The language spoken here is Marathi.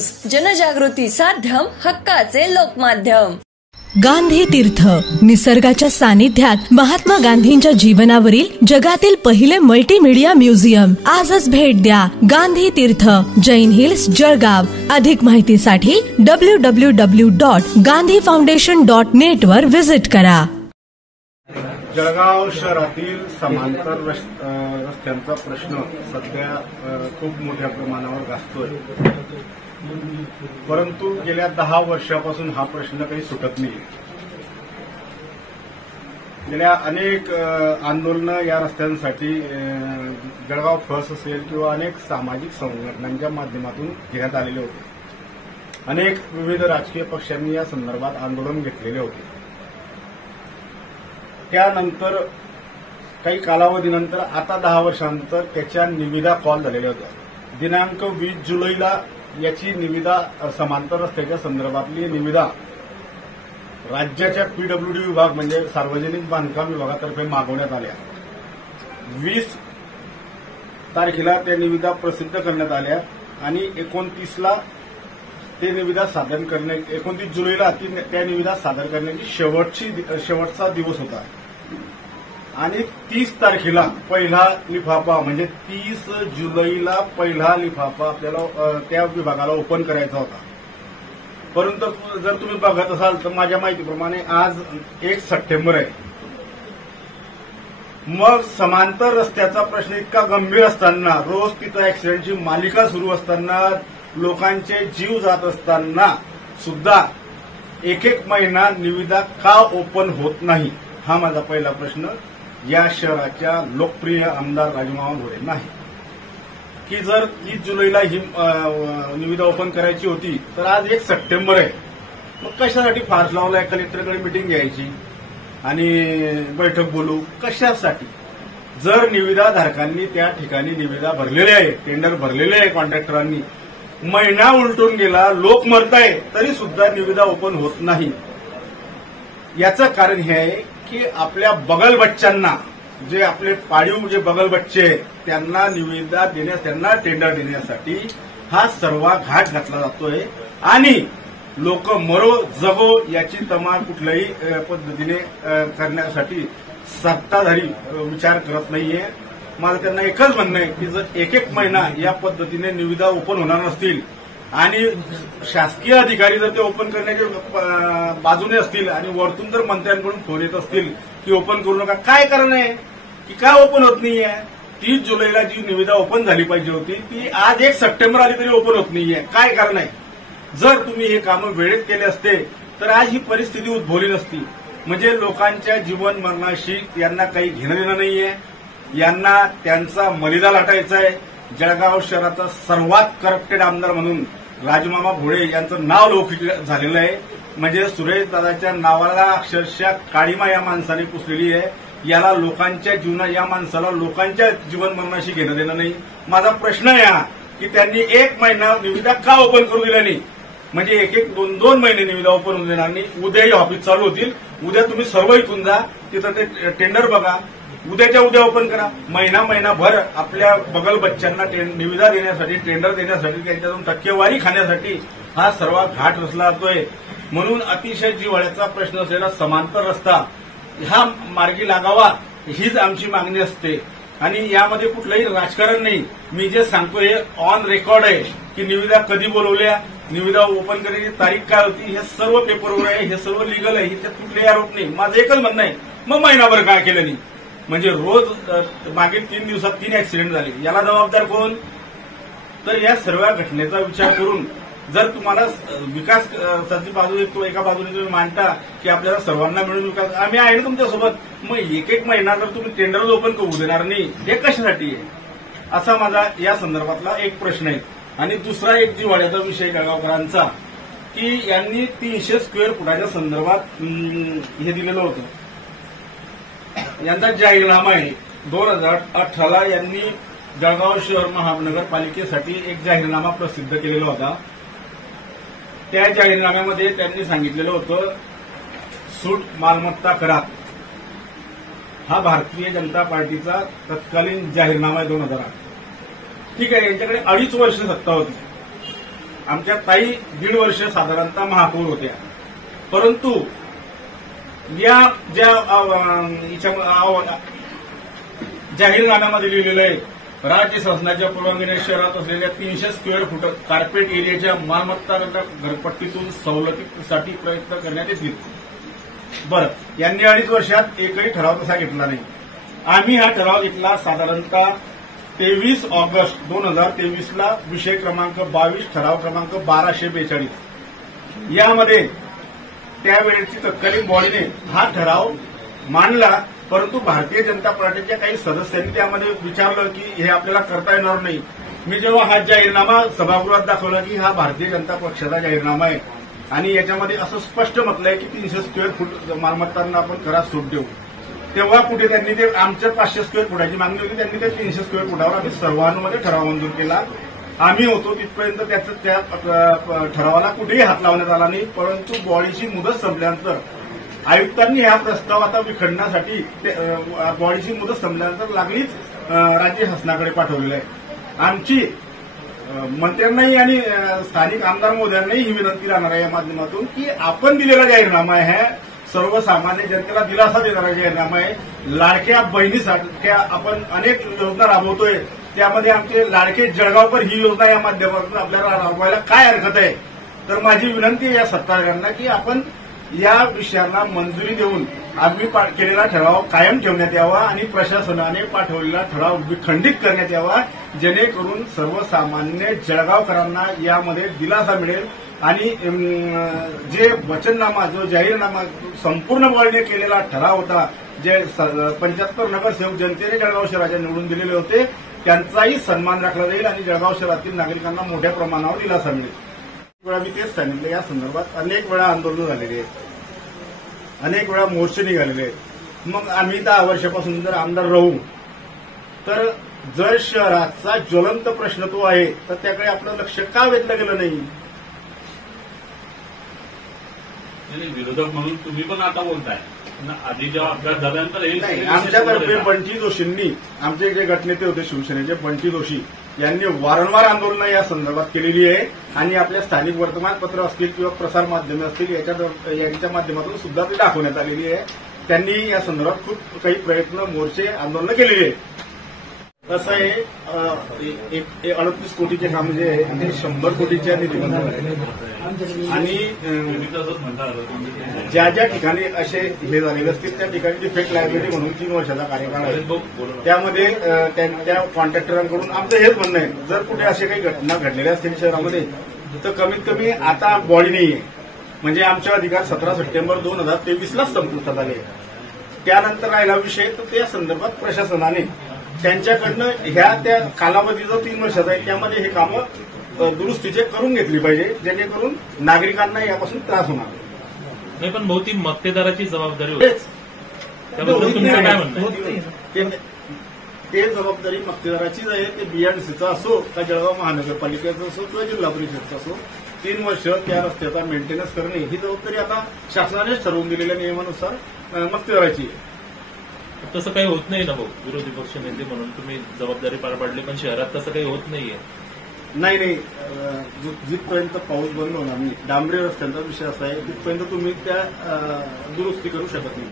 न्यूज, जनजागृती साध्यम, हक्काचे लोकमाध्यम। गांधी तीर्थ, निसर्गाच्या सानिध्यात महात्मा गांधींच्या जीवनावरील जगातील पहिले मल्टीमीडिया म्युझियम। आजच भेट द्या गांधी तीर्थ, जैन हिल्स, जळगाव। अधिक माहितीसाठी www.gandhifoundation.net वर विजिट करा। जळगाव शहरातील समांतर रस्त्यांचा प्रश्न सध्या खूप मोठ्या प्रमाणावर गाजतोय, परंतु गेल्या 10 वर्षापासून हा प्रश्न काही सुटत नाही। गेल्या अनेक आंदोलनं या रस्त्यांसाठी जळगाव फर्स्ट असेल किंवा अनेक सामाजिक संघटनांच्या माध्यमातून घेण्यात आलेले होते। अनेक विविध राजकीय पक्षांनी या संदर्भात आंदोलन घेतलेले होते। त्यानंतर काही कालावधीनंतर आता 10 वर्षांनंतर त्याच्या निविदा कॉल झालेल्या होत्या। दिनांक 20 जुलैला याची निविदा, समांतर रस्त्याच्या संदर्भातली निविदा राज्याच्या पीडब्ल्यूडी विभाग म्हणजे सार्वजनिक बांधकाम विभागातर्फे मागवण्यात आल्या। 20 तारखेला त्या निविदा प्रसिद्ध करण्यात आल्या आणि 29ला ते निविदा सादर करणे, 29 जुलैला त्या निविदा सादर करण्याची शेवटचा दिवस होता आणि 30 तारखेला पहिला लिफाफा म्हणजे 30 जुलैला पहिला लिफाफा आपल्याला त्या विभागाला ओपन करायचा होता। परंतु जर तुम्ही बघत असाल तर माझ्या माहितीप्रमाणे आज 1 सप्टेंबर आहे। मग समांतर रस्त्याचा प्रश्न इतका गंभीर असताना, रोज तिथं ऍक्सिडेंटची मालिका सुरू असताना, लोकांचे जीव जात असताना सुद्धा एक महिना निविदा का ओपन होत नाही, हा माझा पहिला प्रश्न या शहराच्या लोकप्रिय आमदार राजूमामा भोळे नाही की जर 30 जुलैला ही निविदा ओपन करायची होती तर आज 1 सप्टेंबर आहे। मग कशासाठी फार्स लावलाय? कलेक्टरकडे मिटिंग घ्यायची आणि बैठक बोलू कशासाठी? जर निविदाधारकांनी त्या ठिकाणी निविदा भरलेल्या आहे, टेंडर भरलेले आहे कॉन्ट्रॅक्टरांनी, महिना उलटून गेला, लोक मरताय तरी सुद्धा निविदा ओपन होत नाही। याचं कारण हे आहे की आपल्या बगल बच्च्यांना, जे आपले पाळीव जे बगल बच्चे आहेत त्यांना निविदा त्यांना टेंडर देण्यासाठी हा सर्व घाट घातला जातोय आणि लोक मरो जगो याची तमा कुठल्याही पद्धतीने करण्यासाठी सत्ताधारी विचार करत नाहीये। माझं त्यांना एकच म्हणणं आहे की जर एक महिना या पद्धतीने निविदा ओपन होणार नसतील आणि शासकीय अधिकारी जर ते ओपन करण्याच्या बाजूने असतील आणि वरतून जर मंत्र्यांकडून फोन येत असतील की ओपन करू नका, काय कारण आहे की का ओपन होत नाहीये? 30 जुलैला जी निविदा ओपन झाली पाहिजे होती ती आज 1 सप्टेंबर आली तरी ओपन होत नाहीये, काय कारण आहे? जर तुम्ही हे कामं वेळेत केले असते तर आज ही परिस्थिती उद्भवली नसती। म्हणजे लोकांच्या जीवन मरणाशी यांना काही घेणं देणं नाहीये, यांना त्यांचा मलिदा लाटायचा आहे। जळगाव शहराचा सर्वात करप्टेड आमदार म्हणून राजूमामा भोळे यांचं नाव लौकिक झालेलं आहे। म्हणजे सुरेश दादाच्या नावाला अक्षरशः काळीमा या माणसाने पुसलेली आहे। याला लोकांच्या या माणसाला लोकांच्या जीवन मरणाशी घेणं देणं नाही। माझा प्रश्न आहे हा की त्यांनी 1 महिना निविदा का ओपन करू दिला नाही? म्हणजे 2 महिने निविदा ओपन होऊन देणार नाही। उद्या हे ऑफिस चालू होतील, उद्या तुम्ही सर्व इथून जा, तिथं ते टेंडर बघा, उद्याच्या उद्या ओपन करा। महिनाभर आपल्या बगल बच्च्यांना निविदा देण्यासाठी, टेंडर देण्यासाठी, त्यांच्यातून टक्केवारी खाण्यासाठी हा सर्व घाट रचला जातोय। म्हणून अतिशय जिव्हाळ्याचा प्रश्न असलेला समांतर रस्ता हा मार्गी लागावा हीच आमची मागणी असते आणि यामध्ये कुठलंही राजकारण नाही। मी जे सांगतोय हे ऑन रेकॉर्ड आहे की निविदा कधी बोलवल्या, निविदा ओपन करण्याची तारीख काय होती, हे सर्व पेपरवर आहे, हे सर्व लिगल आहे, त्यात कुठलेही आरोप नाही। माझं एकच म्हणणं आहे, मग महिनाभर काय केलं नाही? म्हणजे रोज मागील 3 दिवसात 3 ऍक्सिडेंट झाले, याला जबाबदार कोण? तर या सर्व घटनेचा विचार करून जर तुम्हाला विकासाची बाजू एका बाजूने तुम्ही मांडता की आपल्याला सर्वांना मिळून विकास, आम्ही आहे ना तुमच्यासोबत, मग एक महिना जर तुम्ही टेंडर ओपन करू देणार नाही हे कशासाठी आहे? असा माझा या संदर्भातला एक प्रश्न आहे। आणि दुसरा एक जिव्हाळ्याचा विषय जळगावकरांचा की यांनी 300 स्क्वेअर फुटाच्या संदर्भात हे दिलेलं होतं, यांचा जाहीरनामा आहे। 2018ला यांनी जळगाव शहर महानगरपालिकेसाठी एक जाहीरनामा प्रसिद्ध केलेला होता। त्या जाहीरनाम्यामध्ये त्यांनी सांगितलेलं होतं सूट मालमत्ता करात हा भारतीय जनता पार्टीचा तत्कालीन जाहीरनामा आहे 2008। ठीक आहे, यांच्याकडे 2.5 वर्ष सत्ता होती आमच्या ताई 1.5 वर्ष साधारणतः महापौर होत्या, परंतु या ज्या जाहीरनाम्यामध्ये लिहिलेलं आहे, राज्य शासनाच्या परवानगीने शहरात असलेल्या 300 स्क्वेअर फूट कार्पेट एरियाच्या मालमत्ता घरपट्टीतून सवलतीसाठी प्रयत्न करण्यात येतील. बरं, यांनी 2.5 वर्षात एकही ठराव तसा घेतला नाही. आम्ही हा ठराव घेतला साधारणतः 23 ऑगस्ट 2023ला, विषय क्रमांक 22, ठराव क्रमांक 1242. यामध्ये त्यावेळेची तत्कालीन बॉडीने हा ठराव मांडला, परंतु भारतीय जनता पार्टीच्या काही सदस्यांनी त्यामध्ये विचारलं की हे आपल्याला करता येणार नाही. मी जेव्हा हा जाहीरनामा सभागृहात दाखवला की हा भारतीय जनता पक्षाचा जाहीरनामा आहे आणि याच्यामध्ये असं स्पष्ट म्हटलंय की 300 स्क्वेअर फूट मालमत्तांना आपण करात सूट देऊ, तेव्हा कुठे त्यांनी ते आमच्या 500 स्क्वेअर फुटाची मागणी होती, त्यांनी ते 300 स्क्वेअर फुटावर आम्ही सर्वांमध्ये ठराव मंजूर केला. आम्ही होतो तिथपर्यंत त्या ठरावाला कुठेही हात लावण्यात आला नाही. परंतु बॉडीची मुदत संपल्यानंतर आयुक्तांनी हा प्रस्ताव आता विखंडण्यासाठी बॉडीची मुदत संपल्यानंतर लागलीच राज्य शासनाकडे पाठवलेला आहे. आमची मंत्र्यांनाही आणि स्थानिक आमदार महोदयांनाही ही विनंती राहणार आहे या माध्यमातून की आपण दिलेला जाहीरनामा आहे, सर्वसामान्य जनतेला दिलासा देणारा जाहीरनामा आहे. लाडक्या बहिणीसारख्या आपण अनेक योजना राबवतोय, त्यामध्ये आमचे लाडके जळगावकर ही योजना या माध्यमातून आपल्याला राबवायला काय हरकत आहे. तर माझी विनंती आहे या सत्ताधाऱ्यांना की आपण या विषयांना मंजुरी देऊन आम्ही केलेला ठराव कायम ठेवण्यात यावा आणि प्रशासनाने पाठवलेला ठराव विखंडित करण्यात यावा, जेणेकरून सर्वसामान्य जळगावकरांना यामध्ये दिलासा मिळेल आणि जे वचननामा, जो जाहीरनामा संपूर्ण बॉडीने केलेला ठराव होता, जे 75 नगरसेवक जनतेने जळगाव शहराच्या निवडून दिलेले होते, त्यांचाही सन्मान राखला जाईल आणि जळगाव शहरातील नागरिकांना मोठ्या प्रमाणावर दिलासा मिळेल. वेळा मी तेच सांगितलं, या संदर्भात अनेक वेळा आंदोलन झालेले आहेत, अनेक वेळा मोर्चे निघालेले आहेत. मग आम्ही 10 वर्षापासून जर आमदार राहू तर जर शहराचा ज्वलंत प्रश्न तो आहे तर त्याकडे आपलं लक्ष का वेधलं गेलं नाही. विरोधक म्हणून तुम्ही पण आता बोलताय, आधी जेव्हा अपघात झाल्यानंतर नाही, आमच्यातर्फे बंटी जोशींनी, आमचे जे गटनेते होते शिवसेनेचे बंटी जोशी यांनी वारंवार आंदोलनं या संदर्भात केलेली आहे आणि आपल्या स्थानिक वर्तमानपत्र असतील किंवा प्रसार माध्यमे असतील यांच्या माध्यमातून सुद्धा ती दाखवण्यात आलेली आहे. त्यांनी या संदर्भात खूप काही प्रयत्न, मोर्चे, आंदोलनं केलेली आहेत. कसं आहे, 38 कोटीचे काम जे आहे ते 100 कोटीच्या निधीमध्ये आणि ज्या ज्या ठिकाणी असे हे झालेले असतील त्या ठिकाणी डिफेक्ट लायबिलिटी म्हणून 3 वर्षाचा कार्यकाळ आहे. त्यामध्ये त्या कॉन्ट्रॅक्टरांकडून आमचं हेच म्हणणं आहे, जर कुठे असे काही घटना घडलेल्या असतील शहरामध्ये तर कमीत कमी आता बॉडी नाहीये, म्हणजे आमचे अधिकार 17 सप्टेंबर 2023लाच संपुष्टात आले. त्यानंतर राहिला विषय तर त्या संदर्भात प्रशासनाने त्यांच्याकडनं त्या कालावधी जो 3 वर्षाचा आहे त्यामध्ये हे कामं दुरुस्तीचे करून घेतली पाहिजे, जेणेकरून नागरिकांना यापासून त्रास होणार नाही. पण बहुती मक्तेदाराची जबाबदारी होती, ते जबाबदारी मक्तेदाराचीच आहे. ते बीएमसीचं असो का जळगाव महानगरपालिकेचं असो किंवा जिल्हा परिषदचं असो, 3 वर्ष त्या रस्त्याचा मेंटेनन्स करणे ही जबाबदारी आता शासनानेच ठरवून दिलेल्या नियमानुसार मक्तेदाराची आहे. तसं काही होत नाही ना भाऊ, विरोधी पक्ष नेते म्हणून तुम्ही जबाबदारी पार पाडली, पण शहरात तसं काही होत नाहीये. नाही, जिथपर्यंत पाऊस बंद होणार नाही, डांबरी रस्त्यांचा विषय असा आहे, तिथपर्यंत तुम्ही त्या दुरुस्ती करू शकत नाही.